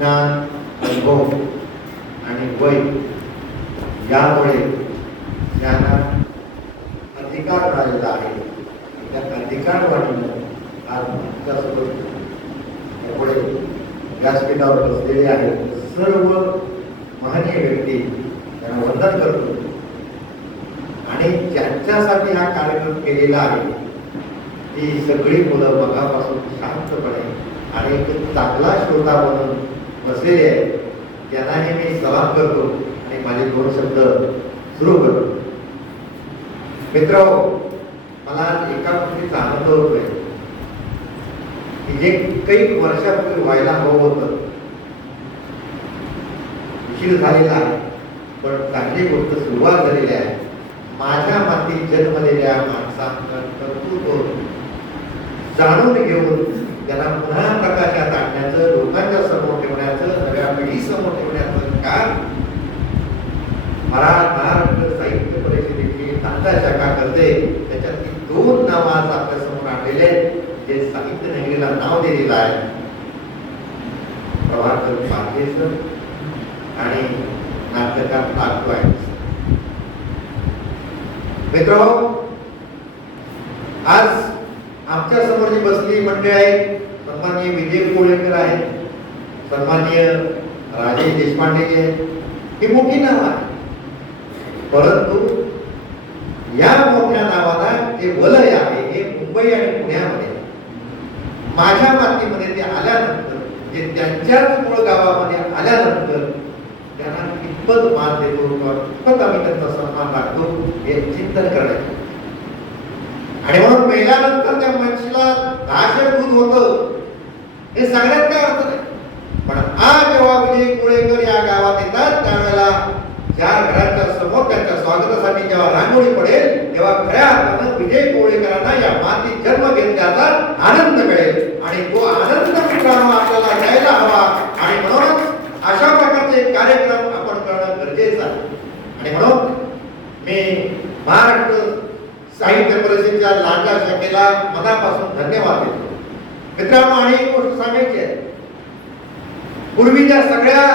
ज्ञान अनुभव आणि वय यामुळे त्यांना अधिकार मिळालेला आहे त्या अधिकार वाढवणं आज आमच्यासोबत त्यामुळे व्यासपीठावर बसलेले आहेत सर्व महनीय व्यक्ती त्यांना वंदन करतो. आणि ज्यांच्यासाठी हा कार्यक्रम केलेला आहे ती सगळी मुलं मगापासून शांतपणे आणि एक चांगला श्रोता म्हणून बसलेले आहेत त्यांनाही मी सलाम करतो आणि माझे दोन शब्द सुरू करतो. मित्र मला एका गोष्टीचा आनंद होतोय की जे काही वर्षापूर्वी व्हायला हवं होतं उशीर झालेला आहे पण चांगली गोष्ट सुरुवात झालेली आहे. माझ्या मातीत जन्मलेल्या माणसांना कर्तृत्व जाणून घेऊन त्यांना पुन्हा प्रकाशात आणण्याचं लोकांच्या समोर ठेवण्याचं नव्या पिढी समोर ठेवण्याचं काम मराठ महाराष्ट्र साहित्य परिषदेची तांता शाखा करते? त्याच्यातली दोन नावं आज आपल्यासमोर आणलेले जे साहित्य नगरीला नाव दिलेलं आहे. प्रभाकर पारखे आणि नाटककार नागू आहे मित्र आज आमच्यासमोर जी बसली मंडळी आहे सन्माननीय विजय कोळेकर आहेत सन्माननीय राजेश देशपांडे हे आहेत मोठी नाव आहे. परंतु या मोठ्या नावाला जे वलय आहे हे मुंबई आणि पुण्यामध्ये माझ्या मातीमध्ये ते आल्यानंतर जे त्यांच्याच मूळ गावामध्ये आल्यानंतर त्यांना कितपत मान देतो किंवा कितपत आम्ही त्यांचा सन्मान राखतो हे चिंतन करायचं. आणि म्हणून मेल्यानंतर त्या मनुष्याला दहाशे दूध होतं. हे सगळ्यात काय अर्थ नाही आज जेव्हा विजय कुळेकर या गावात येतात त्यावेळेला ज्या घरांच्या समोर त्यांच्या स्वागतासाठी जेव्हा रांगोळी पडेल तेव्हा खऱ्या अर्थानं विजय कोळेकरांना या मातीत जन्म घेतल्याचा आनंद मिळेल. आणि तो आनंद मित्रांनो आपल्याला द्यायला हवा? आणि म्हणूनच अशा प्रकारचे कार्यक्रम आपण करणं गरजेचं आहे. आणि म्हणून मी महाराष्ट्र साहित्य परिषदेच्या लांजा शाखेला मनापासून धन्यवाद देतो. मित्रांनो आणि एक गोष्ट सांगायची आहे. पूर्वीच्या सगळ्या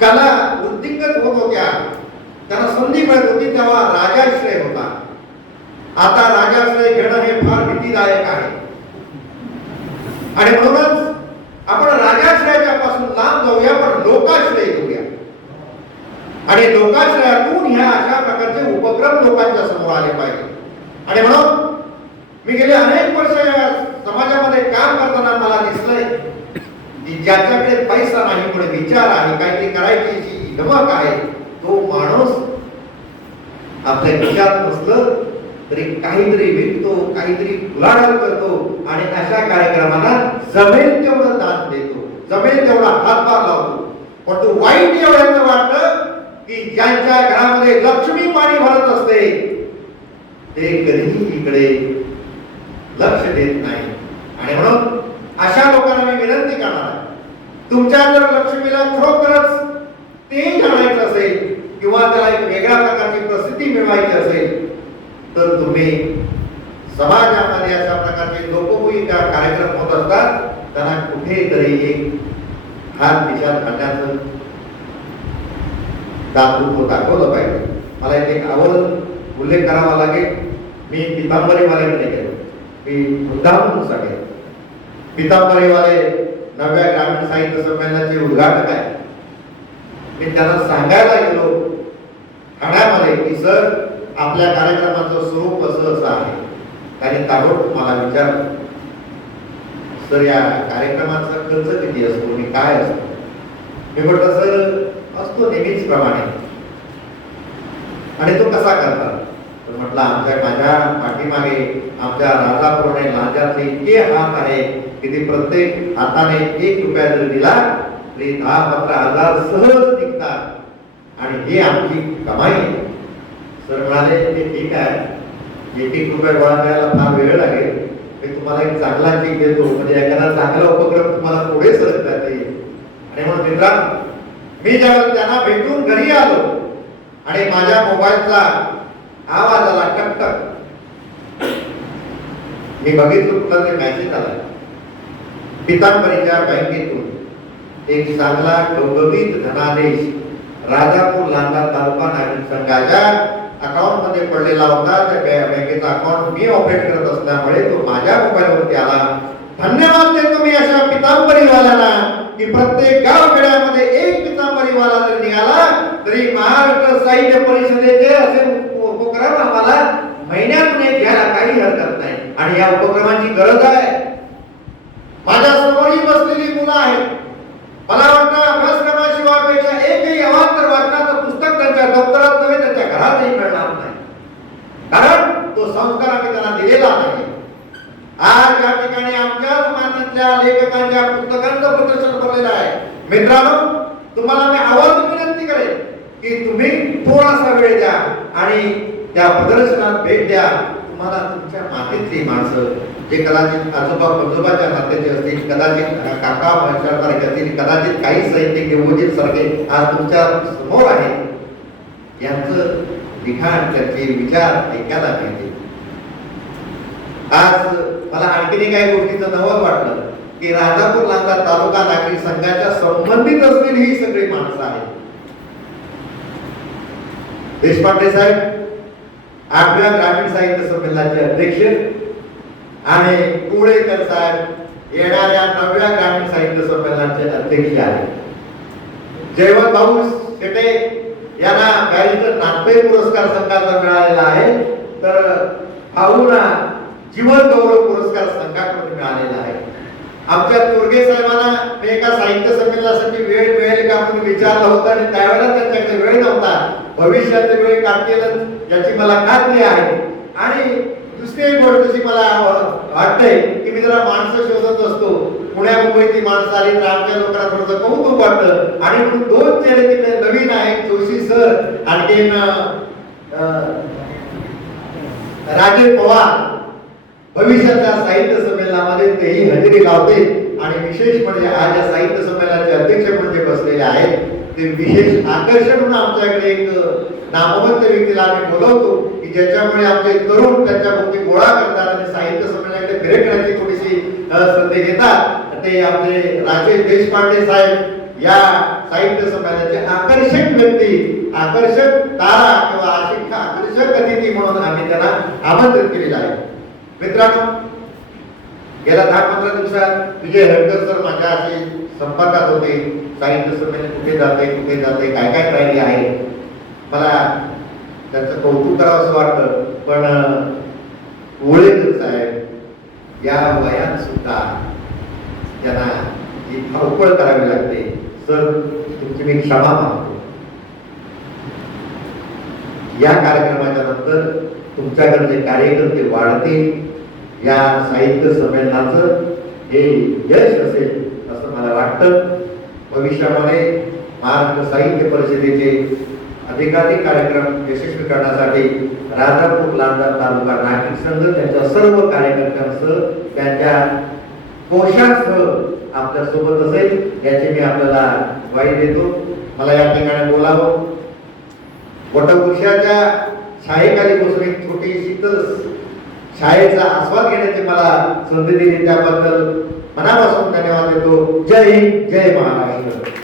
कला वृद्धिंगत होत होत्या. त्यांना संधी मिळत होती तेव्हा राजाश्रय होता. आता राजाश्रय घेणं हे फार भीतीदायक आहे. आणि म्हणूनच आपण राजाश्रयाच्या पासून लांब जाऊया पण लोकाश्रय घेऊया. आणि लोकाश्रयातून ह्या अशा प्रकारचे उपक्रम लोकांच्या समोर आले पाहिजे. आणि म्हणून मी गेले अनेक वर्ष समाजामध्ये काम करताना मला दिसलंय. ज्याच्याकडे पैसा नाही पण विचार आहे काहीतरी करायची जी आहे तो माणूस आपल्या विचार नसलं तरी काहीतरी विकतो काहीतरी उलाढाल करतो आणि अशा कार्यक्रमाला जमेल तेवढं दान देतो जमेल तेवढा हातभार लावतो. पण तो वाईट एवढ्याचं वाटतं की ज्यांच्या घरामध्ये लक्ष्मी पाणी भरत असते ते कधीही इकडे लक्ष देत नाही. आणि म्हणून अशा लोकांना मी विनंती करणार तुमच्या जर लक्ष्मीला खरोखरच ते जाणायचं असेल किंवा त्याला एक वेगळ्या प्रकारची प्रसिद्धी मिळवायची असेल तर तुम्ही समाजामध्ये अशा प्रकारचे लोकमुखी का- कार्यक्रम होत असतात त्यांना कुठेतरी एक हात दिशा घालण्याचं दातृत्व दाखवलं पाहिजे. मला इथे एक आवड उल्लेख करावा लागेल. मी पितांबरीवाल्याकडे गेलो मी वृद्धांसाठी पितांबरीवाले नव्या ग्रामीण साहित्य संमेलनाचे उद्घाटक आहे मी त्यांना सांगायला गेलो ठाण्यामध्ये की सर आपल्या कार्यक्रमाचं स्वरूप असं असं आहे. त्यांनी ताबडतोब मला विचार सर या कार्यक्रमाचा खर्च किती असतो आणि काय असतो? मी म्हटलं सर असतो नेहमीच प्रमाणे. आणि तो कसा करतात तर म्हटलं आमच्या माझ्या पाठीमागे आमच्या राजापूर आणि इतके हात आहे. किती प्रत्येक हाताने एक रुपया जर दिला तरी दहा पंधरा हजार सहज निघतात. आणि हे आमची कमाई सर म्हणाले ते ठीक आहे. एक एक रुपया गोळा करायला फार वेळ लागेल. मी तुम्हाला एक चांगला चेक देतो. म्हणजे एखादा चांगला उपक्रम तुम्हाला पुढे सरकता येईल. आणि म्हणून मित्रांनो मी ज्यावेळेस त्यांना भेटून घरी आलो आणि माझ्या मोबाईलचा आवाज आला टक टक मी बघितलं तुला ते मॅसेज आला. पितांबरीच्या बँकेतून एक चांगला गवगवीत धनादेश राजापूर लांजा तालुका नागरिक संघाच्या अकाउंटमध्ये पडलेला होता. त्या बँकेचा अकाउंट मी ऑपरेट करत असल्यामुळे तो माझ्या मोबाईलवरती आला. धन्यवाद देतो मी अशा पितांबरीवाल्याला की प्रत्येक गाव खेड्यामध्ये एक पितांबरीवाला जर निघाला तरी महाराष्ट्र साहित्य परिषदेचे असे उपक्रम आम्हाला महिन्यातून एक घ्यायला काही हरकत नाही. आणि या उपक्रमाची गरज आहे. मुलं आहेत मला वाटतं अभ्यासक्रमाची वाटपेक्षा एकही अवांतर वाचनाचं पुस्तक त्यांच्या दप्तरात नव्हे त्यांच्या घरातही मिळणार नाही. कारण तो संस्कार आम्ही त्यांना दिलेला नाही. आज या ठिकाणी आमच्याच मान्यातल्या लेखकांच्या पुस्तकांचं प्रदर्शन भरलेलं आहे. मित्रांनो तुम्हाला मी आवर्जून विनंती करेन की तुम्ही थोडासा वेळ द्या आणि त्या प्रदर्शनात भेट द्या. तुम्हाला तुमच्या मातीतली माणसं जे कदाचित आजोबा पंजोबाच्या नात्याचे असतील कदाचित काका पंचासारखे असतील कदाचित काही साहित्य देवोजीत सारखे आज तुमच्यासमोर आहे यांचं लिखाण त्यांचे विचार ऐकायला मिळते आज मला आणखीन काही गोष्टीचं नवं वाटलं की राजापूर लांजा तालुका नागरिक संघाच्या संबंधित असलेली ही सगळी माणसं आहेत. देशपांडे साहेब आठव्या ग्रामीण साहित्य संमेलनाचे अध्यक्ष आणि कुळेकर साहेब येणाऱ्या नवव्या ग्रामीण साहित्य संमेलनाचे अध्यक्ष आहेत जयवंत भाऊ शेटे यांना बॅरिस्टर नागपूर पुरस्कार संघाचा मिळालेला आहे. तर भाऊना जीवन गौरव पुरस्कार संघाकडून मिळालेला आहे. आमच्या तुर्गे साहेबांना मी एका साहित्य संमेलनासाठी वेळ मिळेल का म्हणून विचारलं होतं आणि त्यावेळेला त्यांच्याकडे वेळ नव्हता. भविष्यात ते वेळ काढतील याची मला खात्री आहे. आणि दुसरी एक गोष्ट जी मला वाटते की मी जरा माणसं शोधत असतो. पुण्या मुंबईतली माणसं आली तर आमच्या लोकांना थोडंसं कौतुक वाटतं. आणि म्हणून दोन चेहरे तिथे नवीन आहेत जोशी सर आणखीन अं, राजेश पवार. भविष्याच्या साहित्य संमेलनामध्ये तेही हजेरी लावते आणि विशेष म्हणजे आज या साहित्य संमेलनाचे अध्यक्ष म्हणजे बसलेले आहेत. ते विशेष आकर्षण म्हणून आमच्याकडे एक नामवंत व्यक्तीला आम्ही बोलवतो की ज्याच्यामुळे आमचे तरुण त्यांच्या भोवती गोळा करतात आणि साहित्य संमेलनाकडे फिरे करण्याची थोडीशी संधी घेतात. ते आपले राजेश देशपांडे साहेब या साहित्य संमेलनाचे आकर्षक व्यक्ती आकर्षक तारा किंवा आशिक आकर्षक अतिथी म्हणून आम्ही त्यांना आमंत्रित केलेलं आहे. मित्रांनो गेल्या दहा पंधरा दिवसात विजय हरकर सर माझ्याशी संपर्कात होते. साहित्य संमेलन कुठे जाते कुठे जाते काय काय राहिले आहे? मला त्यांचं कौतुक करावं असं वाटतं. पण ओळेकर साहेब या वयात सुद्धा त्यांना ही धावपळ करावी लागते. सर तुमची मी क्षमा मागतो. या कार्यक्रमाच्या नंतर तुमच्याकडे जे कार्यकर्ते वाढतील या साहित्य संमेलनाचं हे यश असेल असं मला वाटतं. भविष्यामध्ये महाराष्ट्र साहित्य परिषदेचे अधिकाधिक कार्यक्रम यशस्वी करण्यासाठी राजापूर लांजा तालुका नागरिक संघ त्यांच्या सर्व कार्यकर्त्यांसह त्यांच्या कोशासह आपल्यासोबत असेल याची मी आपल्याला ग्वाही देतो. मला या ठिकाणी बोलावं. वटवृक्षाच्या छायेखाली बसून एक छोटीशी शाळेचा आस्वाद घेण्याची मला संधी दिली त्याबद्दल मनापासून धन्यवाद देतो. जय हिंद जय महाराष्ट्र.